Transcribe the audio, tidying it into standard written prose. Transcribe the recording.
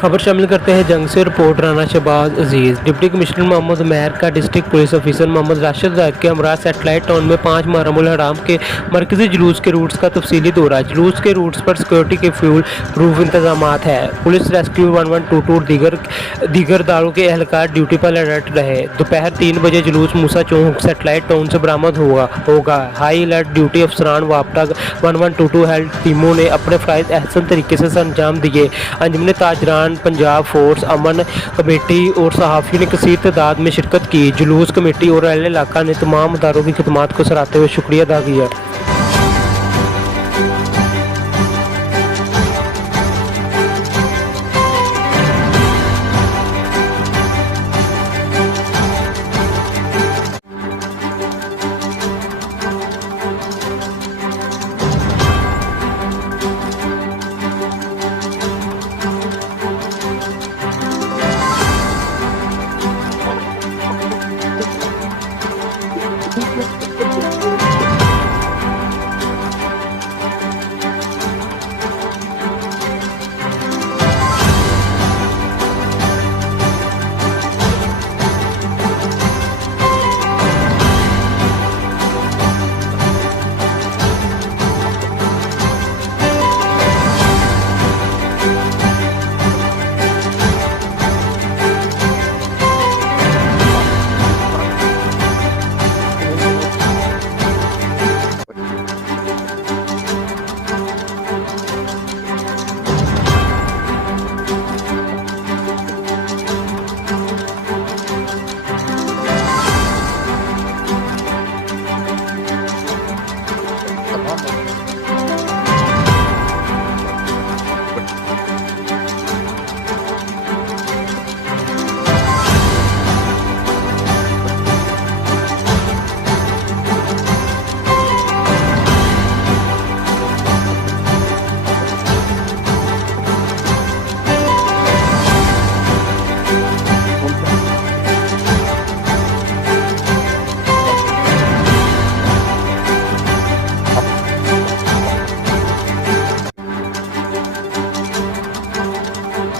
खबर शामिल करते हैं जंग से। Report Rana Shahbaz Aziz. Deputy commissioner Mohammad Umair का district police officer Mohammad Rashid Zahid के हमरा सैटेलाइट टाउन में 5 मुहर्रमुल हराम के मरकज़ी जुलूस के रूट्स का तफसीली दौरा। जुलूस के रूट्स पर सिक्योरिटी के फ्यूल प्रूफ इंतजाम है। पुलिस रेस्क्यू 1122 और दीगर दारों के एहलकार ड्यूटी पर अलर्ट रहे। दोपहर 3 बजे जुलूस मूसा चौक सैटेलाइट टाउन से बरामद होगा। हाई अलर्ट ड्यूटी अफसरान वापटा 1122 हेल्थ टीमों ने अपने फ़राइज़ अहसन तरीके से अंजाम दिए। अंजुमन ताजरान, पंजाब फोर्स, अमन कमेटी और सहाफ़ियों ने कसीर तादाद में शिरकत की। जुलूस कमेटी और अहले इलाका ने तमाम अदारों की खिदमात को सराहते हुए शुक्रिया अदा किया।